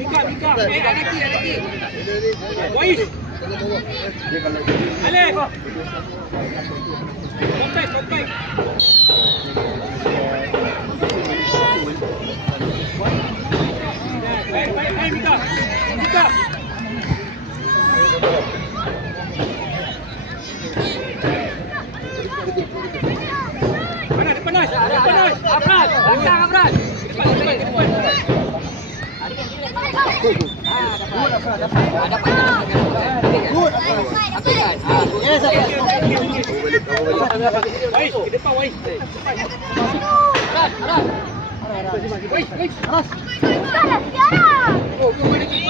Bika. Lagi. Wais. Alif. Kontak. Baik, Bika. Panas. Abras. Belakang Abras. Depan. Wais, ke depan Wais. Wais. Oh, kembali lagi.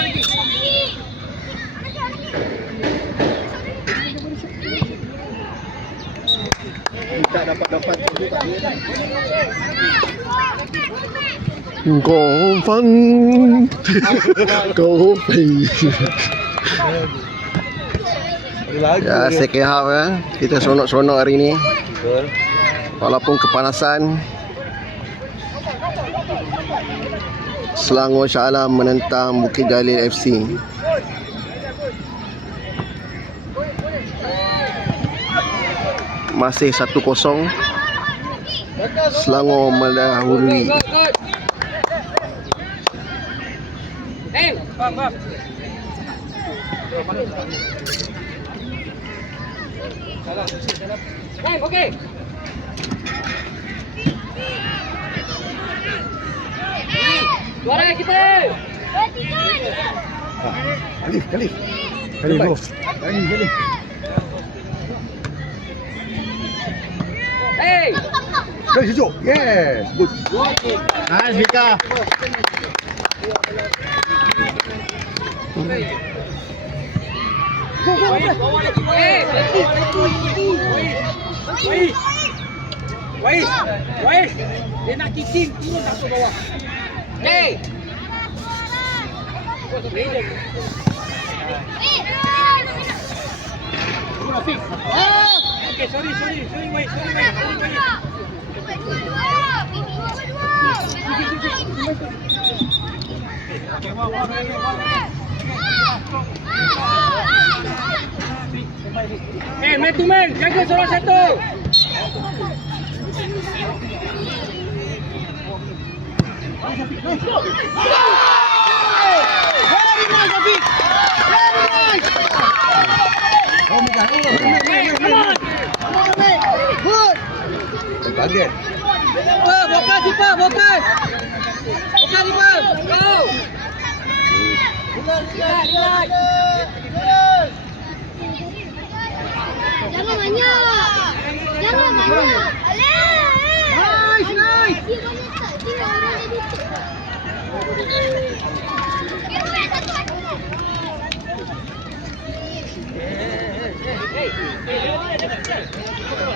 Tak dapat Ya, saya kehap ya. Kita seronok-seronok hari ni. Walaupun kepanasan. Selangor Shah Alam menentang Bukit Jalil FC. Masih 1-0. Selangor mendahului. Bang. Okey. Suara kita. Alif bro. Alif. Hey. Dari hijau. Yes. Good. Nice Bika. Wais. Dia nak kicing, turun tak ke bawah. Hey. Okay, sorry, Wais. Man to man, jaga salah satu. Very nice, Afiq. Very nice. Oh my God. Come on. Good. Kaget. Fokus. Go. Relax. Jangan banyak. Nice.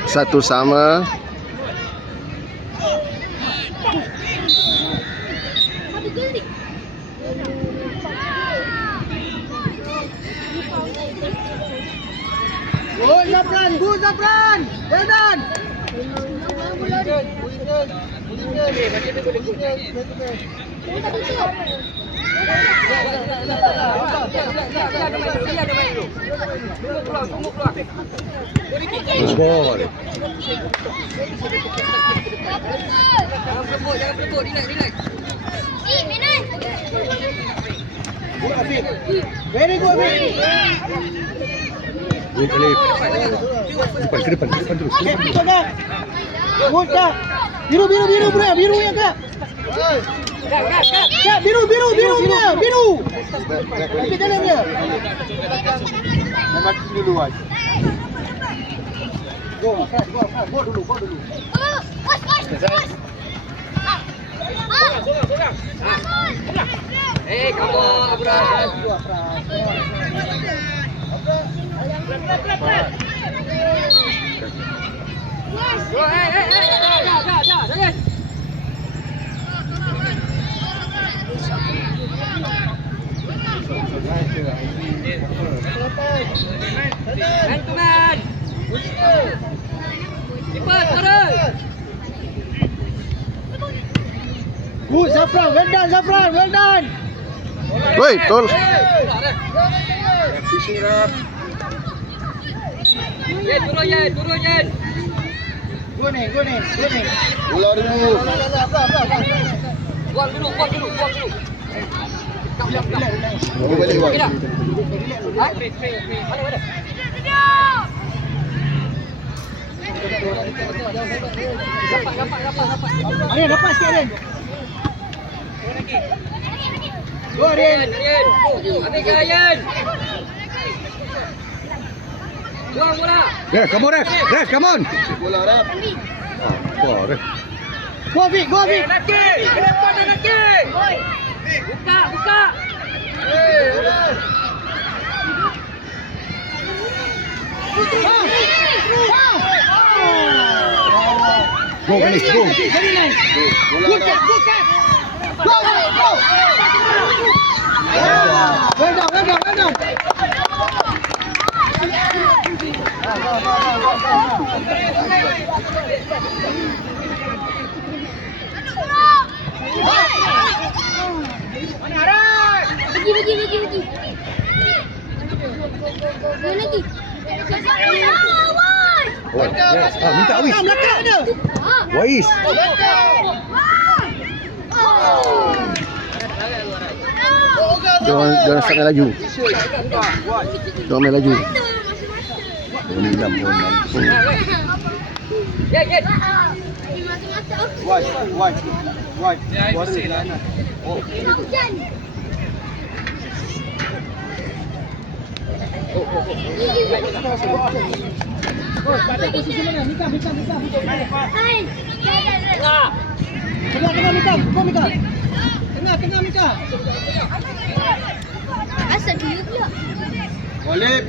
Satu sama. Good Zafran. Well done. Ball. Jangan berebut, relax. Good Afiq. Very good Afiq. Good Alif. Ke depan terus. Good Kak. Biru bro, biru ya Kak. Kak, biru. Tapi jalan dia. Mati dulu Wan. Go dulu. Kamu Abras. Jangan. Man. Cepat, terus. Good Zafran, well done, Zafran, well done. Woi, tol. Go ni. Bola dulu. Okey, balik Wan. Arin, lepas sikit Arin. Go Arin. Ref, come on Ref. Ref, come on. Bola Ref. Wah, Ref. Go Vic, go Vic. Go, Ganesh, go. Very nice. Good catch. Go. Well done. Pergi. Lagi. Wan, yes. Minta Awis. Belakang ada. Wais. Jangan start main laju. Jangan main laju. Bola 6. Kat posisi mana? Mika. Hai. Tengah Mika. Go Mika. Tengah Mika. Asal dia pula. Balik.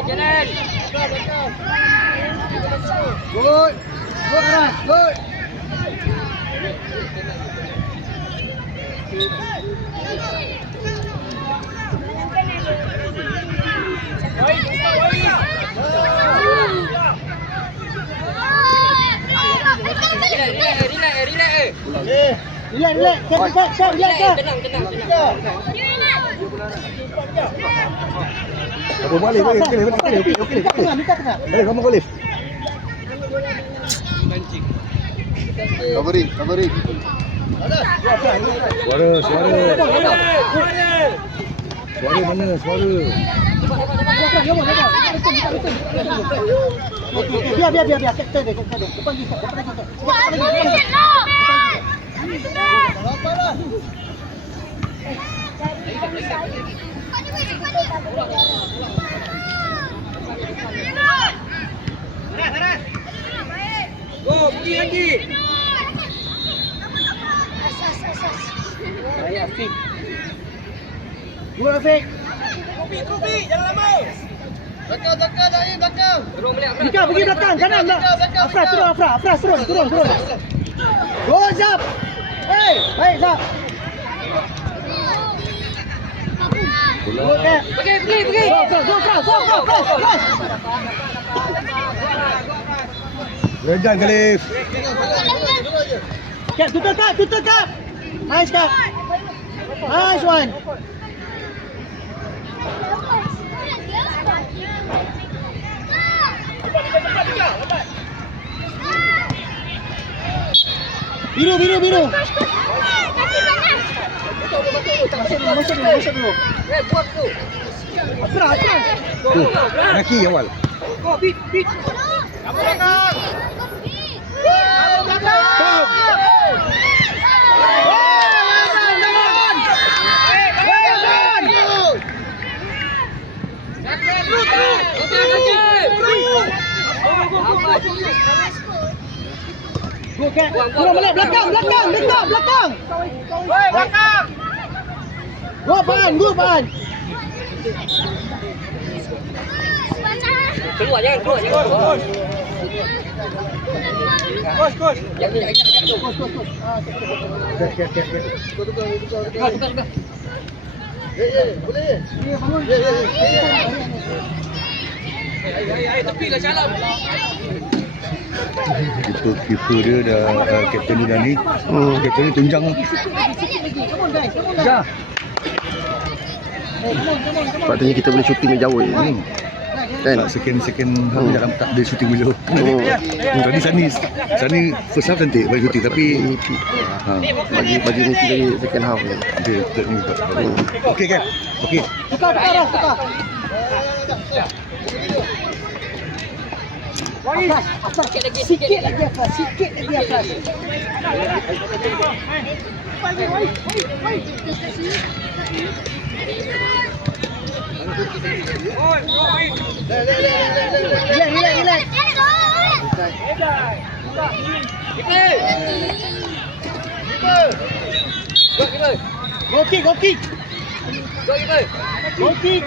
Jalan. Good. Good Aras. Good. Relax. Kau relax ke? Tenang. Apa balik? Okey. Mika tengah. Balik, kamu golif. Covering. Suara. Suara mana? Suara. Biar. Kapten dia. Depan dia. Go, pergi lagi. Saya Fik. Good Afiq. Kopi, jangan lama. Belakang. Turun balik. Mika pergi belakang. Kanan. Afra turun. Go Zap. Hey, baik Zap. Good Cap. Pergi. Go cross. Rejan golif. Cap, tutup Cap. Nice Cap. Nice one. Biru. Masuk dulu. Buat tu. Afra. Tu, Naki awal. Go, beat. Go Cap. Turun balik belakang. Woi, belakang. Go Pan. Keluar, jangan keluar. Kos. Jangan jatuh. Boleh. Ayo, tepi lah Shalom. Keeper dia dah kapten dia dah ni. Kapten dia tunjang. Dah. Patutnya kita boleh shooting jauh je. Kan? Tak second half tak ada shooting bila. Tadi Sani first half cantik bagi shooting tapi Bagi mungkin dari second half ni. dia ni tak. Okey kan? Okey. Tukar. Afras. Sikit lagi Afras. Relax. Go kick.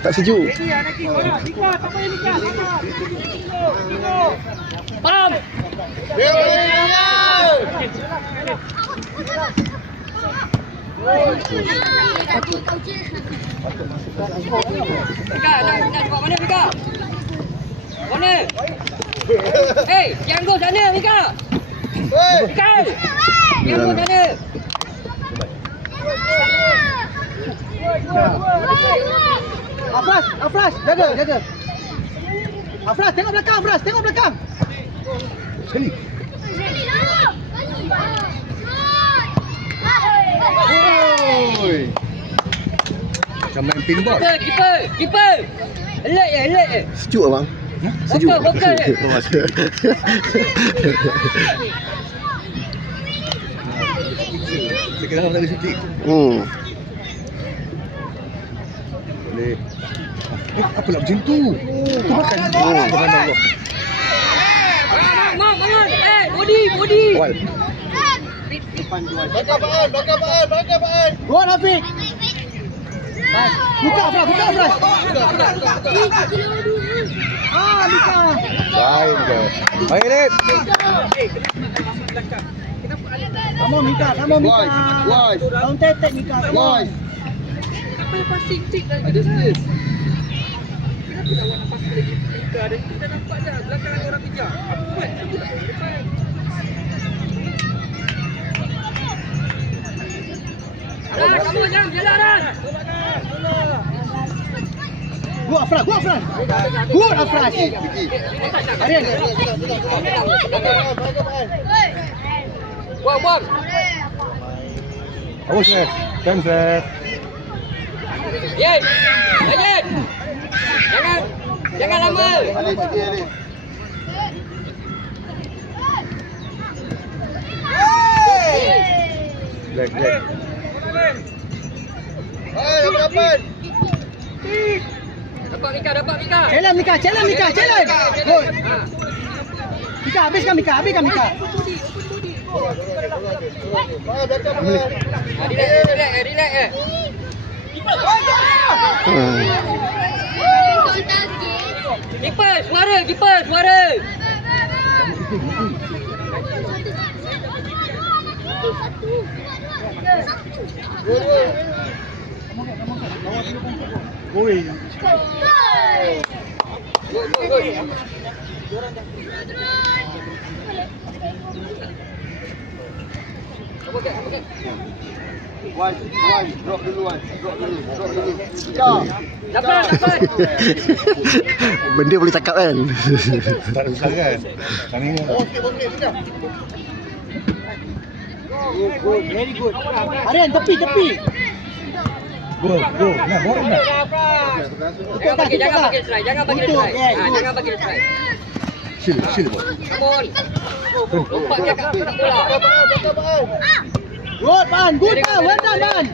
Tak sejuk. Pam. Mika, nak buat mana Mika? Mana? Jangan go sana Mika. Mika. Jangan go sana. Afras, jaga. Afras, tengok belakang. Sekali. Oi. Macam main pinball. Keeper. Elak. Sejuk abang. Sejuk. Bukan. Second half tak ada shooting. Boleh. Apa nak macam tu? Tu makan. Allah. Bangun. Body. Wal. Belakang. Go Hafiz. Buka Afras. Mika. Lain ke? Baik, Lip. Come on, Mika. Don't take Mika. Come on. Apa yang passing tik dah ada space. Kenapa tak awak pass lagi Mika dan kita nampak je belakang ada orang kejar. Apa buat? Depan. Kamu jangan jalan. Go Afras. Good Afras. Arian. Buang. Awas, Sir. Kan, Sir. Yen. Jangan lama. Black. Dapat Mika. Challenge. Good. Mika, habiskan Mika. Relax. Keeper, suara. Oi. Drop dulu. Dapat. Benda boleh cakap kan? Tak ada usah kan? Kami ni. Very good. Arian, tepi. Go. Nah, bola nak. Jangan bagi try. Jangan bagi try. Sila. Come on. Lompat dia kat bola. Good, Man. Well done, Man.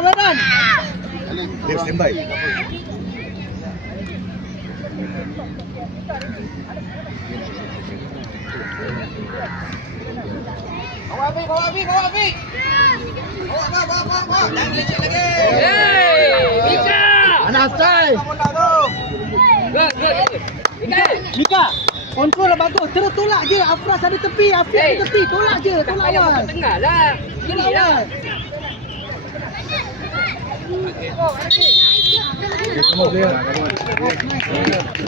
Well done. Dia standby. Bawa Abi. Bawa. Jangan lecet lagi. Good, good. Ikan. Mika, kontrol dah bagus. Terus tolak je. Afras ada tepi, Afiq ada tepi. Tolak je, Tak tolak payah awal. masuk tengah lah. Gini Tolak lah. awal. Come on, player.